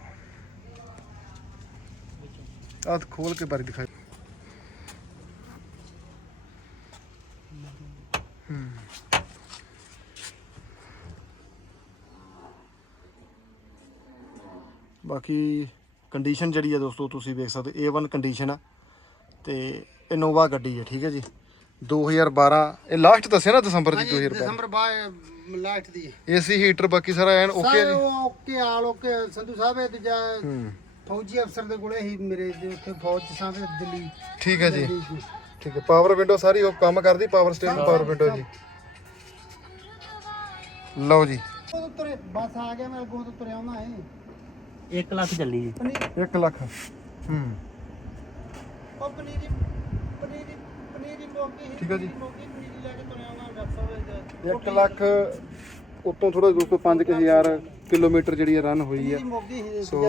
A: ਆਹ ਖੋਲ ਕੇ ਬਾਰੀ ਦਿਖਾਈ। ਬਾਕੀ ਕੰਡੀਸ਼ਨ ਜਿਹੜੀ ਹੈ ਦੋਸਤੋ ਤੁਸੀਂ ਵੇਖ ਸਕਦੇ A1 ਕੰਡੀਸ਼ਨ ਆ ਤੇ ਇਨੋਵਾ ਗੱਡੀ ਹੈ ਠੀਕ ਹੈ ਜੀ। 2012 ਇਹ ਲਾਸਟ ਦੱਸਿਆ ਨਾ ਦਸੰਬਰ ਦੀ 2012
B: ਦਸੰਬਰ ਬਾਅਦ ਲਾਸਟ ਦੀ
A: ਏਸੀ ਹੀਟਰ ਬਾਕੀ ਸਾਰਾ ਐਨ ਓਕੇ
B: ਸਾਰੇ
A: ਜੀ।
B: Okay all okay Sandhu Sahib ਇਹ ਦੂਜਾ ਫੌਜੀ ਅਫਸਰ ਦੇ ਕੋਲੇ ਹੀ ਮੇਰੇ ਦੇ ਉੱਥੇ ਫੌਜ ਚ ਸਾਂ ਤੇ ਦਿੱਲੀ।
A: ਠੀਕ ਹੈ ਜੀ। ਠੀਕ ਹੈ ਪਾਵਰ ਵਿੰਡੋ ਸਾਰੀ ਉਹ ਕੰਮ ਕਰਦੀ ਪਾਵਰ ਸਟੇਰਿੰਗ ਪਾਵਰ ਵਿੰਡੋ ਜੀ। ਲਓ ਜੀ।
B: ਬਸ ਆ ਗਿਆ ਮੈਂ ਅੱਗੋਂ ਤੋਂ ਤੁਰਿਆ ਆਉਣਾ ਹੈ
C: 1 ਲੱਖ ਚੱਲੀ ਜੀ।
B: ਪਨੀਰ।
A: 1 ਲੱਖ। ਹੂੰ।
B: ਉਹ ਪਨੀਰੀ
A: ਠੀਕ ਹੈ ਜੀ।
B: ਮੋਗੀ ਪਨੀਰੀ ਲੈ ਕੇ ਤੁਰਿਆ ਆਉਣਾ ਵੈਬਸਾਈਟ
A: 1 ਲੱਖ ਉਤੋਂ ਥੋੜਾ 205 ਕਿਲੋਮੀਟਰ ਜਿਹੜੀ ਰਨ ਹੋਈ ਆ
B: ਹੀ।
A: ਸੋ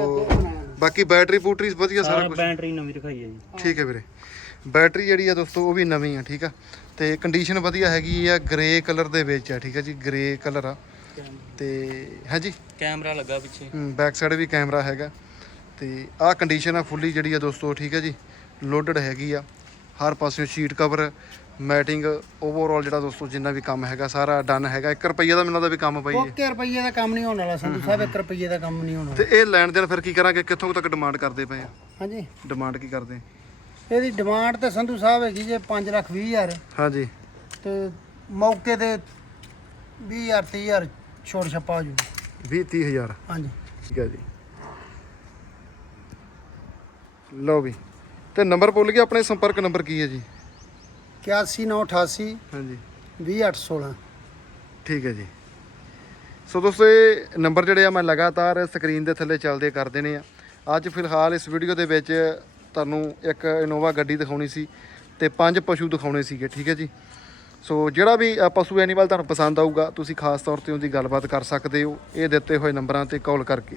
A: ਬਾਕੀ ਬੈਟਰੀ ਬੂਟਰੀ ਵਧੀਆ ਸਾਰਾ ਕੁਝ
C: ਬੈਟਰੀ ਨਵੀਂ ਰਖਾਈ ਹੈ ਜੀ।
A: ਠੀਕ ਹੈ ਵੀਰੇ। ਬੈਟਰੀ ਜਿਹੜੀ ਆ ਦੋਸਤੋ ਉਹ ਵੀ ਨਵੀਂ ਆ ਠੀਕ ਆ। ਤੇ ਕੰਡੀਸ਼ਨ ਵਧੀਆ ਹੈਗੀ ਆ ਗ੍ਰੇ ਕਲਰ ਦੇ ਵਿੱਚ ਆ ਠੀਕ ਆ ਜੀ ਗ੍ਰੇ ਕਲਰ ਆ। ਤੇ ਹਾਂਜੀ
C: ਕੈਮਰਾ ਲੱਗਾ ਪਿੱਛੇ।
A: ਬੈਕ ਸਾਈਡ ਵੀ ਕੈਮਰਾ ਹੈਗਾ। ਤੇ ਆਹ ਕੰਡੀਸ਼ਨ ਆ ਫੁੱਲੀ ਜਿਹੜੀ ਆ ਦੋਸਤੋ ਠੀਕ ਹੈ ਜੀ ਲੋਡਡ ਹੈਗੀ ਆ। ਹਰ ਪਾਸਿਓਂ ਸ਼ੀਟ ਕਵਰ ਮੈਟਿੰਗ ਓਵਰਆਲ ਜਿਹੜਾ ਦੋਸਤੋ ਜਿੰਨਾ ਵੀ ਕੰਮ ਹੈਗਾ ਸਾਰਾ ਡਨ ਹੈਗਾ। 1 ਰੁਪਈਆ ਦਾ ਮੈਨੂੰ ਲੱਗਦਾ ਵੀ ਕੰਮ ਪਈ ਹੈ
B: ਓਕੇ ਰੁਪਈਏ ਦਾ ਕੰਮ ਨਹੀਂ ਹੋਣ ਵਾਲਾ ਸੰਧੂ ਸਾਹਿਬ 1 ਰੁਪਈਏ ਦਾ ਕੰਮ ਨਹੀਂ ਹੋਣਾ
A: ਤੇ ਇਹ ਲੈਣ ਦੇਣ ਫਿਰ ਕੀ ਕਰਾਂਗੇ? ਕਿੱਥੋਂ ਤੱਕ ਡਿਮਾਂਡ ਕਰਦੇ ਪਏ ਆ?
B: ਹਾਂਜੀ।
A: ਡਿਮਾਂਡ ਕੀ ਕਰਦੇ?
B: ਇਹਦੀ ਡਿਮਾਂਡ ਤੇ ਸੰਧੂ ਸਾਹਿਬ ਹੈਗੀ ਜੇ 5 ਲੱਖ 20 ਹਜ਼ਾਰ।
A: ਹਾਂਜੀ।
B: ਤੇ ਮੌਕੇ ਤੇ 20 ਹਜ਼ਾਰ 30 ਹਜ਼ਾਰ ਛੋੜ ਛੱਪਾ ਹੋ ਜੂ
A: 20 30000
B: ਹਾਂਜੀ।
A: ਠੀਕ ਹੈ ਜੀ। ਲਓ ਵੀ। ਤੇ ਨੰਬਰ ਭੁੱਲ ਗਿਆ ਆਪਣੇ ਸੰਪਰਕ ਨੰਬਰ ਕੀ ਹੈ ਜੀ?
B: 8198
A: ਹਾਂਜੀ।
B: 20816
A: ਠੀਕ ਹੈ ਜੀ। ਸੋ ਦੋਸਤੋ ਇਹ ਨੰਬਰ ਜਿਹੜੇ ਆ ਮੈਂ ਲਗਾਤਾਰ ਸਕਰੀਨ ਦੇ ਥੱਲੇ ਚੱਲਦੇ ਕਰ ਦੇਣੇ ਆ। ਅੱਜ ਫਿਲਹਾਲ ਇਸ ਵੀਡੀਓ ਦੇ ਵਿੱਚ ਤੁਹਾਨੂੰ ਇੱਕ ਇਨੋਵਾ ਗੱਡੀ ਦਿਖਾਉਣੀ ਸੀ ਤੇ ਪੰਜ ਪਸ਼ੂ ਦਿਖਾਉਣੇ ਸੀਗੇ ਠੀਕ ਹੈ ਜੀ। ਸੋ ਜਿਹੜਾ ਵੀ ਪਸ਼ੂ ਐਨੀਮਲ ਤੁਹਾਨੂੰ ਪਸੰਦ ਆਊਗਾ ਤੁਸੀਂ ਖਾਸ ਤੌਰ ਤੇ ਉਹਦੀ ਗੱਲਬਾਤ ਕਰ ਸਕਦੇ ਹੋ। ਇਹ ਦਿੱਤੇ ਹੋਏ ਨੰਬਰਾਂ ਤੇ ਕਾਲ ਕਰਕੇ।